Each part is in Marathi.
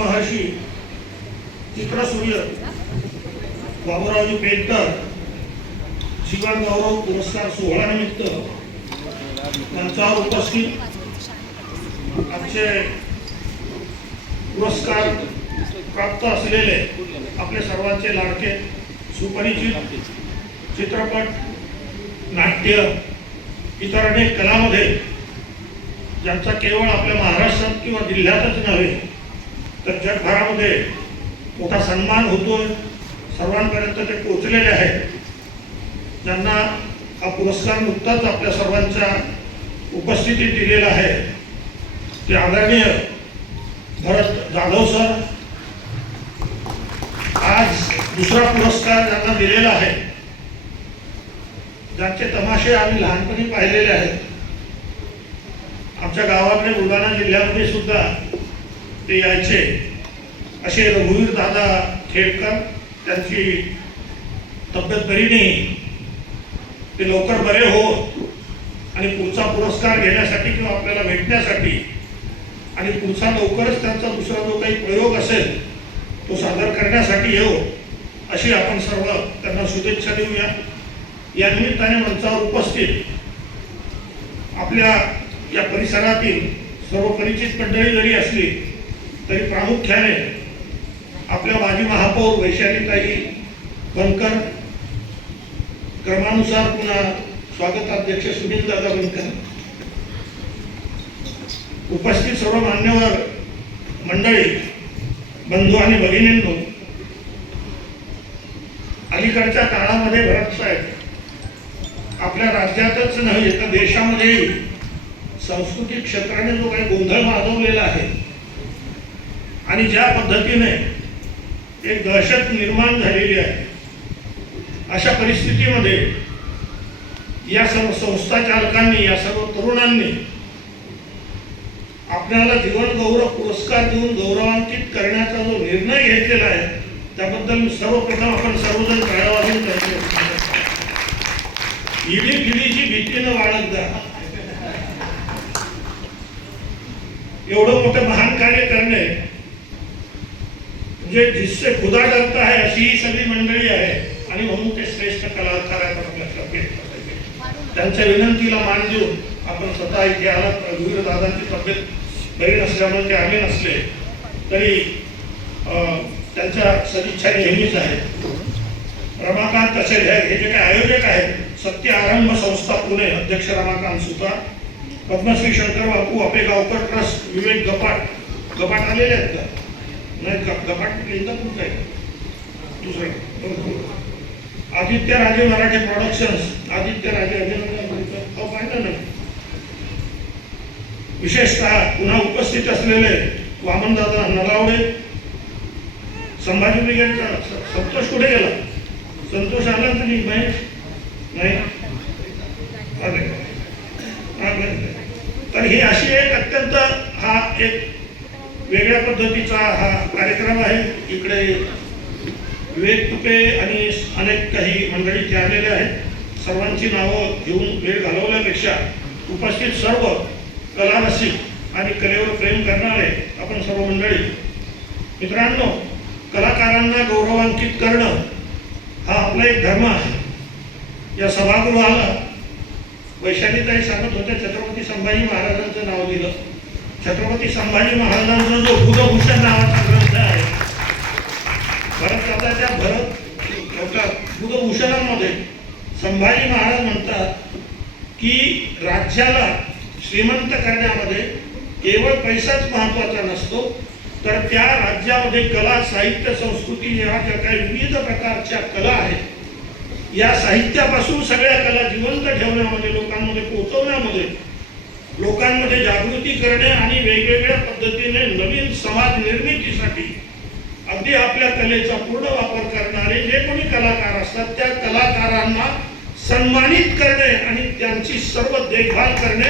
महामहर्षी चित्रसूर्य बाबूरावजी पेंटर जीवन गौरव पुरस्कार सोहळ्यानिमित्त मंचावर उपस्थित आमचे पुरस्कार प्राप्त असलेले आपले सर्वांचे लाडके सुपरिचित चित्रपट नाट्य इतर अनेक कलामध्ये ज्यांचा केवळ आपल्या महाराष्ट्रात किंवा जिल्ह्यातच नव्हे तर जगभरामध्ये मोठा सन्मान होतोय. सर्वांपर्यंत ते पोचलेले आहेत. ज्यांना हा पुरस्कार नुकताच आपल्या सर्वांच्या उपस्थितीत दिलेला आहे. ते आदरणीय भरत जाधव सर आज दुसरा पुरस्कार ज्यांना दिलेला आहे. ज्यांचे तमाशे आम्ही लहानपणी पाहिलेले आहेत. आमच्या गावाकडे बुलढाणा जिल्ह्यामध्ये सुद्धा ते यायचे. असे रघुवीर दादा खेडकर त्यांची तब्येत बरी नाही. ते लवकर बरे हो आणि पुढचा पुरस्कार घेण्यासाठी किंवा आपल्याला भेटण्यासाठी आणि पुढचा लवकरच त्यांचा दुसरा जो काही प्रयोग असेल तो सादर करण्यासाठी येऊ अशी आपण सर्व त्यांना शुभेच्छा देऊया. या निमित्ताने मंचावर उपस्थित आपल्या या परिसरातील सर्व परिचित मंडळी जरी असली तरी प्रामुख्याने आपल्या माजी महापौर वैशालीताई बनकर क्रमानुसार पुन्हा स्वागताध्यक्ष सुनील दादा बनकर उपस्थित सर्व मान्यवर मंडळी बंधू आणि भगिनींनो अलीकडच्या काळामध्ये भरत साहेब आपल्या राज्यातच नव्हे तर देशामध्येही सांस्कृतिक क्षेत्राने जो काही गोंधळ माजवलेला आहे आणि ज्या पद्धतीने एक दहशत निर्माण झालेली आहे अशा परिस्थितीमध्ये या सर्व संस्था चालकांनी या सर्व तरुणांनी आपल्याला जीवन गौरव पुरस्कार देऊन गौरवांकित करण्याचा जो निर्णय घेतलेला आहे त्याबद्दल मी सर्वप्रथम आपण सर्वजण टाळावाजून करतो इडी गिडीची भीतीनं बाळगता एवढं मोठं म्हणजे जिससे खुदा डरता है अशी ही सगळी मंडळी आहे आणि म्हणून ते श्रेष्ठ कलाकार आहेत आपण लक्षात घेतलं पाहिजे त्यांच्या विनंतीला मान देऊन आपण स्वतः इथे आलात रघुवीर दादांची तब्येत बरी नसल्यामुळे ते आले नसले. तरी त्यांच्या सदिच्छा नेहमीच आहेत. रमाकांत असे हे जे काही आयोजक आहेत सत्य आरंभ संस्था पुणे अध्यक्ष रमाकांत सुतार पद्मश्री शंकर बापू अपेगावकर ट्रस्ट विवेक गपाट गपाट आलेले आहेत का? नाही ग- एकदा कुठं आहे? दुसरं आदित्य राजे मराठे प्रोडक्शन्स आदित्य राजे अभिनंदन हो फायदा नाही विशेषतः पुन्हा उपस्थित असलेले वामनदादा नलावडे संभाजी ब्रिगेडचा संतोष कुठे गेला? संतोष आला तुम्ही महेश? नाही. तर ही अशी एक अत्यंत हा एक वेगळ्या पद्धतीचा हा कार्यक्रम आहे. इकडे विवेक तुपे आणि अनेक काही मंडळी ते आलेले आहेत. सर्वांची नावं घेऊन वेळ घालवल्यापेक्षा उपस्थित सर्व कलारसिक आणि कलेवर प्रेम करणारे आपण सर्व मंडळी मित्रांनो कलाकारांना गौरवांकित करणं हा आपला एक धर्म आहे. या सभागृहाला वैशालीताई सांगत होत्या छत्रपती संभाजी महाराजांचं नाव दिलं. छत्रपती संभाजी महाराजांचा जो भूगभूषण नावाचा ग्रंथ आहे भरत कथाच्या भरत एवढ्या संभाजी महाराज म्हणतात की राज्याला श्रीमंत करण्यामध्ये केवळ पैसाच महत्त्वाचा नसतो तर त्या राज्यामध्ये कला साहित्य संस्कृती या ज्या काही विविध प्रकारच्या कला आहेत या साहित्यापासून सगळ्या कला जिवंत ठेवण्यामध्ये लोकांमध्ये पोहोचवण्यामध्ये लोकांमध्ये जागृती करणे आणि वेगवेगळ्या पद्धतीने नवीन समाज निर्मितीसाठी अगदी आपल्या कलेचा पूर्ण वापर करणारे जे कोणी कलाकार असतात त्या कलाकारांना सन्मानित करणे आणि त्यांची सर्व देखभाल करणे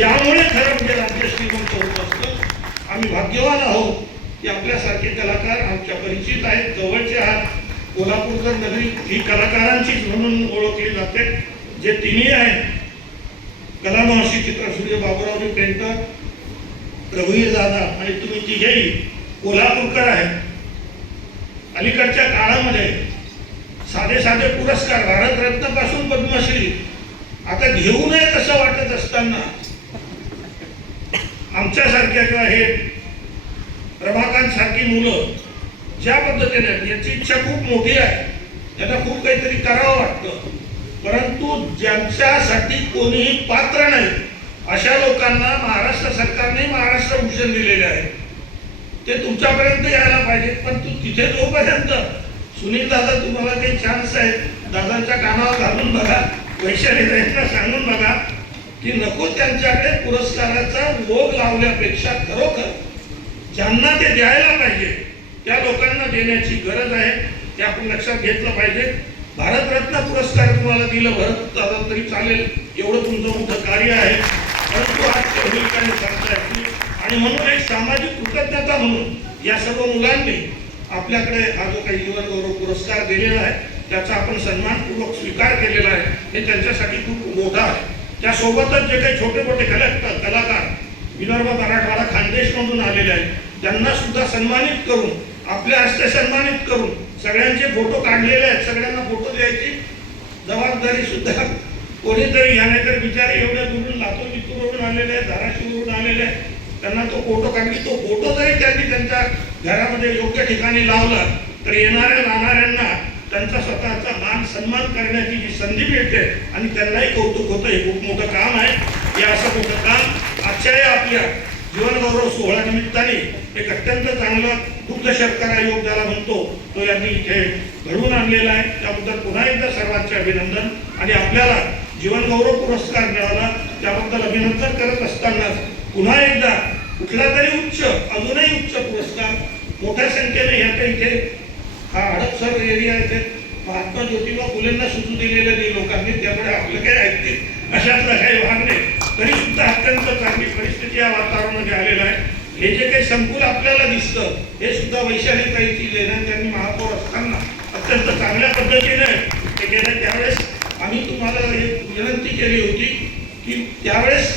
यामुळे खरं म्हणजे राज्य श्रीमंत होत असतं. आम्ही भाग्यवान आहोत की आपल्यासारखे कलाकार आमच्या परिचित आहेत जवळचे आहात. कोल्हापूरकर नगरी ही कलाकारांचीच म्हणून ओळखली जाते जे तिन्ही आहेत. कलामहर्षी चित्रसूर्य बाबुरावजी पेंटर रघुवीर दादा आणि तुम्ही तिघेही कोल्हापूरकर आहेत. अलीकडच्या काळामध्ये साधे साधे पुरस्कार भारतरत्नपासून पद्मश्री आता घेऊ नये तसं वाटत असताना आमच्यासारख्या किंवा हे प्रभाकांसारखी मुलं ज्या पद्धतीने आहेत, याची इच्छा खूप मोठी आहे. त्यांना खूप काहीतरी करावं वाटतं. परंतु ज्यांच्यासाठी कोणीही पात्र नाही अशा लोकांना महाराष्ट्र सरकारने महाराष्ट्र भूषण दिलेले आहे. ते तुमच्यापर्यंत यायला पाहिजे पण तू तिथे जोपर्यंत सुनील दादा तुम्हाला काही चान्स आहेत दादांच्या कानावर घालून बघा वैशाली ताईंना सांगून बघा की नको त्यांच्याकडे पुरस्काराचा भोग लावल्यापेक्षा खरोखर ज्यांना ते द्यायला पाहिजे त्या लोकांना देण्याची गरज आहे ते आपण लक्षात घेतलं पाहिजे. भारतरत्न पुरस्कार तुम्हाला दिलं भरत दादा तरी चालेल एवढं तुमचं मोठं कार्य आहे. परंतु आज ते होईल सांगता आणि म्हणून एक सामाजिक कृतज्ञता म्हणून या सर्व मुलांनी आपल्याकडे हा जो काही जीवन गौरव पुरस्कार दिलेला आहे त्याचा आपण सन्मानपूर्वक स्वीकार केलेला आहे हे त्यांच्यासाठी खूप मोठा आहे. त्यासोबतच जे काही छोटे मोठे कलाकार कलाकार विदर्भ मराठवाडा खानदेशमधून आलेले आहेत त्यांना सुद्धा सन्मानित करून आपल्या हस्ते सन्मानित करून सगळ्यांचे फोटो काढलेले आहेत सगळ्यांना फोटो द्यायची जबाबदारी सुद्धा कोणीतरी घ्या नाही तर बिचारे एवढ्या दुरून लातूर बितूरवरून आलेले आहेत धाराशिवरून आलेले आहेत त्यांना तो फोटो काढली तो फोटो जरी त्यांनी त्यांच्या घरामध्ये योग्य ठिकाणी लावला तर येणाऱ्या जाणाऱ्यांना त्यांचा स्वतःचा मान सन्मान करण्याची जी संधी मिळते आणि त्यांनाही कौतुक होतं हे खूप मोठं काम आहे. हे असं मोठं काम आजच्या आपल्या जीवनगौरव सोहळा निमित्ताने एक अत्यंत चांगला दुग्ध शर्करा योग ज्याला म्हणतो तो यांनी इथे घडवून आणलेला आहे. त्याबद्दल पुन्हा एकदा सर्वांचे अभिनंदन आणि आपल्याला जीवनगौरव पुरस्कार मिळाला. त्याबद्दल अभिनंदन करत असतानाच पुन्हा एकदा कुठला तरी उच्च अजूनही उच्च पुरस्कार मोठ्या संख्येने ह्या इथे हा हडपसर एरिया इथे महात्मा ज्योतिबा फुलेंना सुचू दिलेले नाही लोकांनी त्यामुळे आपलं काही ऐकतील अशातला काही भाग नाही. तरी सुद्धा अत्यंत चांगली परिस्थिती या वातावरणामध्ये आलेलं आहे. हे जे काही संकुल आपल्याला दिसतं हे सुद्धा वैशाली ताईची लेण्या त्यांनी महापौर असताना अत्यंत चांगल्या पद्धतीने ते केलं. त्यावेळेस आम्ही तुम्हाला एक विनंती केली होती की त्यावेळेस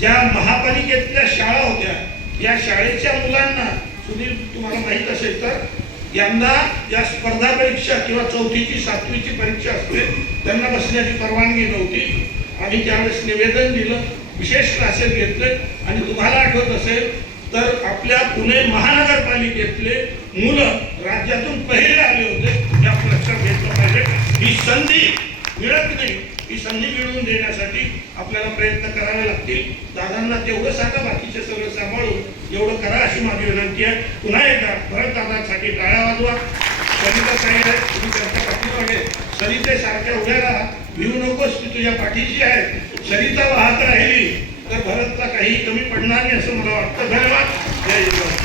ज्या महापालिकेतल्या शाळा होत्या या शाळेच्या मुलांना सुनील तुम्हाला माहीत असेल तर यांना या स्पर्धा परीक्षा किंवा चौथीची सातवीची परीक्षा असते त्यांना बसण्याची परवानगी नव्हती. आम्ही त्यावेळेस निवेदन दिलं विशेष क्लासेस घेतले. आणि तुम्हाला आठवत असेल तर आपल्या पुणे महानगरपालिकेतले मुलं राज्यातून पहिले आले होते. या आपण लक्षात घेतलं पाहिजे. ही संधी मिळत नाही. ही संधी मिळवून देण्यासाठी आपल्याला प्रयत्न करावे लागतील. दादांना तेवढं सांगा बाकीचे सगळं सांभाळून. एवढं करा अशी माझी विनंती आहे. पुन्हा एकदा भरत दादांसाठी टाळ्या वाजवा. सरिता ताई आहे तुम्ही त्यांच्या पाठीमागे. सरिते तुझ्या पाठीशी आहे सरिता वाहत राहिली तर भरतला काही कमी पडणार नाही असं मला वाटतं. धन्यवाद. जय